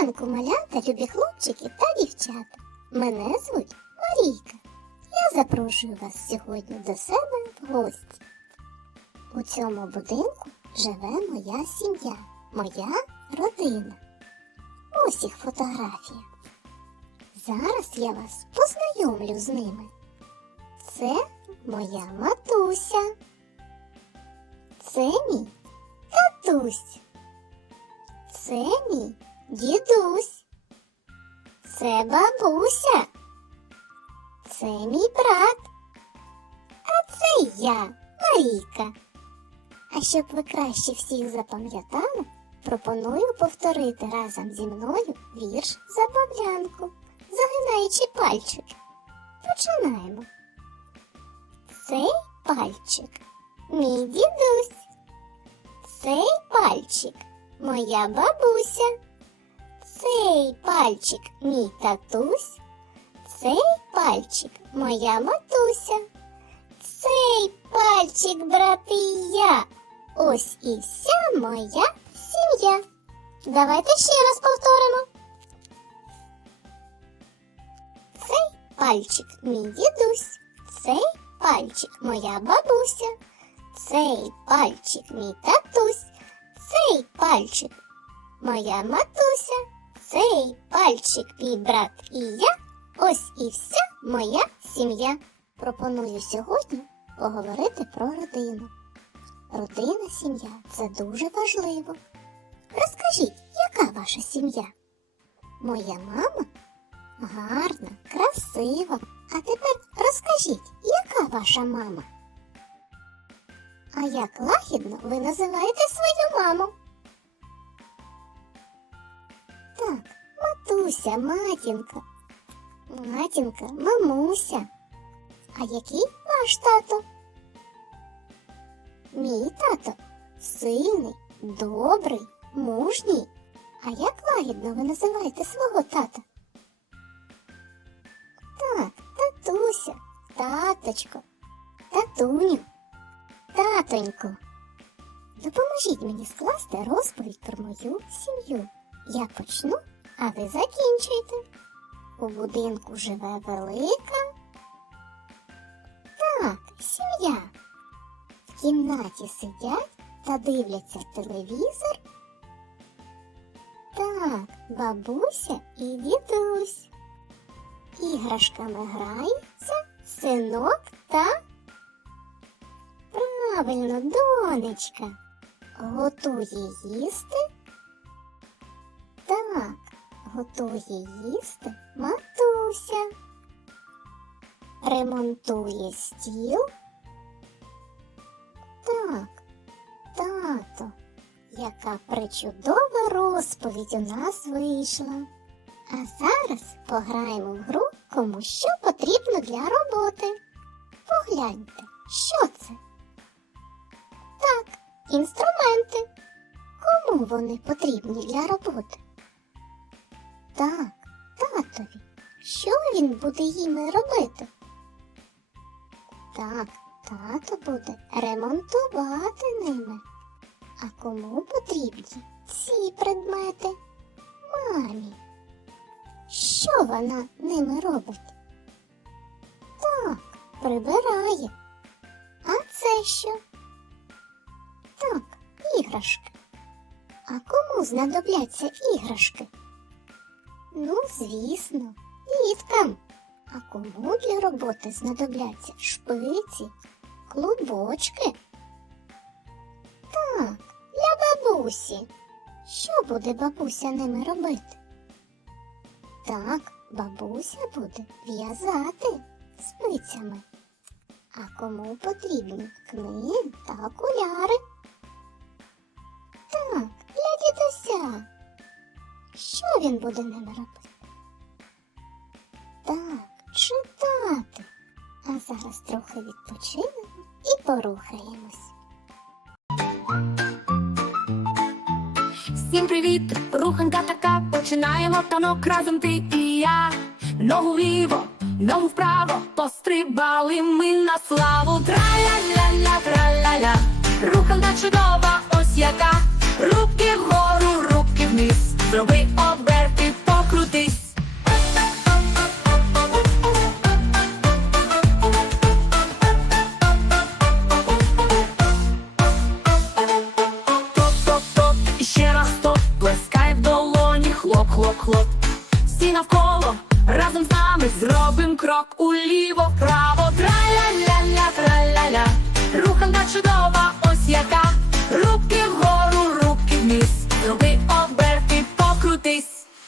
ранку, малята, любі хлопчики та дівчата. Мене звуть Марійка. Я запрошую вас сьогодні до себе в гості. У цьому будинку живе моя сім'я, моя родина. Ось їх фотографія. Зараз я вас познайомлю з ними. Це моя матуся. Це мій татусь. Це мій дідусь. Це бабуся. Це мій брат. А це я, Марійка. А щоб ви краще всіх запам'ятали, пропоную повторити разом зі мною вірш забавлянку, загинаючи пальчик. Починаємо. Цей пальчик мій дідусь. Цей пальчик моя бабуся. Цей пальчик мій татусь. Цей пальчик моя матуся. Цей пальчик, брати, і я. Ось і вся моя сім'я. Давайте ще раз повторимо. Цей пальчик мій дідусь. Цей пальчик моя бабуся. Цей пальчик мій татусь. Цей пальчик моя матуся. Цей пальчик мій брат і я. Ось і вся моя сім'я. Пропоную сьогодні поговорити про родину. Родина, сім'я це дуже важливо. Розкажіть, яка ваша сім'я? Моя мама гарна, красива. А тепер розкажіть, яка ваша мама? А як лагідно ви називаєте свою маму? Так, матуся, матінка. Матінка, мамуся. А який ваш тато? Мій тато сильний, добрий, мужній. А як лагідно ви називаєте свого тата? Так, татуся, таточко, татуню, татонько. Допоможіть мені скласти розповідь про мою сім'ю. Я почну, а ви закінчуйте. У будинку живе велика. Так, сім'я. В кімнаті сидять та дивляться телевізор. Так, бабуся і дідусь. Іграшками граються синок та. Правильно, донечка. Готує їсти. Так, готує їсти матуся. Ремонтує стіл. Так, тато, яка причудова розповідь у нас вийшла. А зараз пограємо в гру, кому що потрібно для роботи. Погляньте, що це? Так, інструменти. Кому вони потрібні для роботи? Так, татові. Що він буде їми робити? Так, тато буде ремонтувати ними. А кому потрібні ці предмети? Мамі. Що вона ними робить? Так, прибирає. А це що? Так, іграшки. А кому знадобляться іграшки? Ну, звісно, діткам. А кому для роботи знадобляться шпиці, клубочки? Так, для бабусі. Що буде бабуся ними робити? Так, бабуся буде в'язати спицями. А кому потрібні книги та окуляри? Так, для дідуся. Він буде ними робити? Так, читати. А зараз трохи відпочинемо і порухаємось. Всім привіт! Руханка така, починаємо танок разом ти і я. Ногу вліво, ногу вправо, пострибали ми на славу. Траля-ля-ля, траля-ля, руханка чудова, ось яка. Руки вгору, руки вниз, Зроби оберти, покрутись. Топ-топ-топ, і ще раз топ, плескай в долоні, хлоп, хлоп, хлоп. Всі навколо разом з нами зробимо крок уліво, право.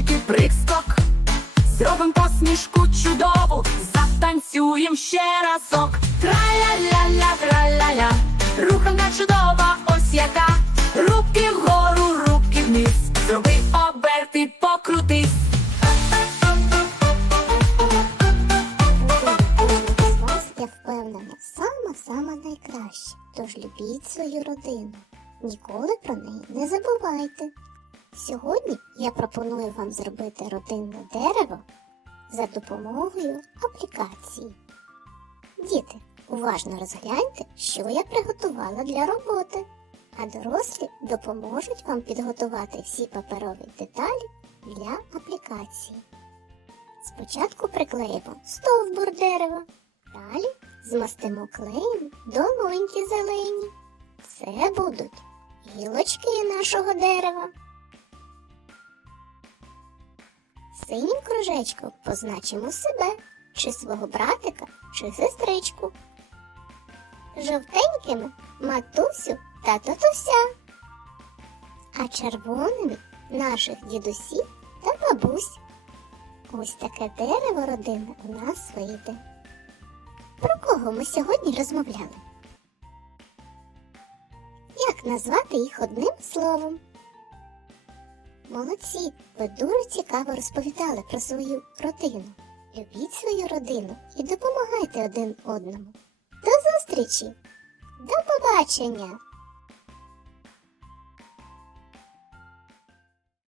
наче м'ячики прискок. Зробим посмішку чудову, затанцюєм ще разок. Траля-ля-ля, траля-ля, руханка чудова, ось яка. Руки вгору, руки вниз. Зроби оберти, покрутись. Я впевнена, сама-сама найкраща. Тож любіть свою родину. Ніколи про неї не забувайте. Сьогодні я пропоную вам зробити родинне дерево за допомогою аплікації. Діти, уважно розгляньте, що я приготувала для роботи, а дорослі допоможуть вам підготувати всі паперові деталі для аплікації. Спочатку приклеїмо стовбур дерева, далі змастимо клеєм долоньки зелені. Це будуть гілочки нашого дерева. Синім кружечком позначимо себе, чи свого братика, чи сестричку. Жовтенькими матусю та татуся, а червоними наших дідусів та бабусь. Ось таке дерево родинне у нас вийде. Про кого ми сьогодні розмовляли? Як назвати їх одним словом? Молодці, ви дуже цікаво розповідали про свою родину. Любіть свою родину і допомагайте один одному. До зустрічі! До побачення!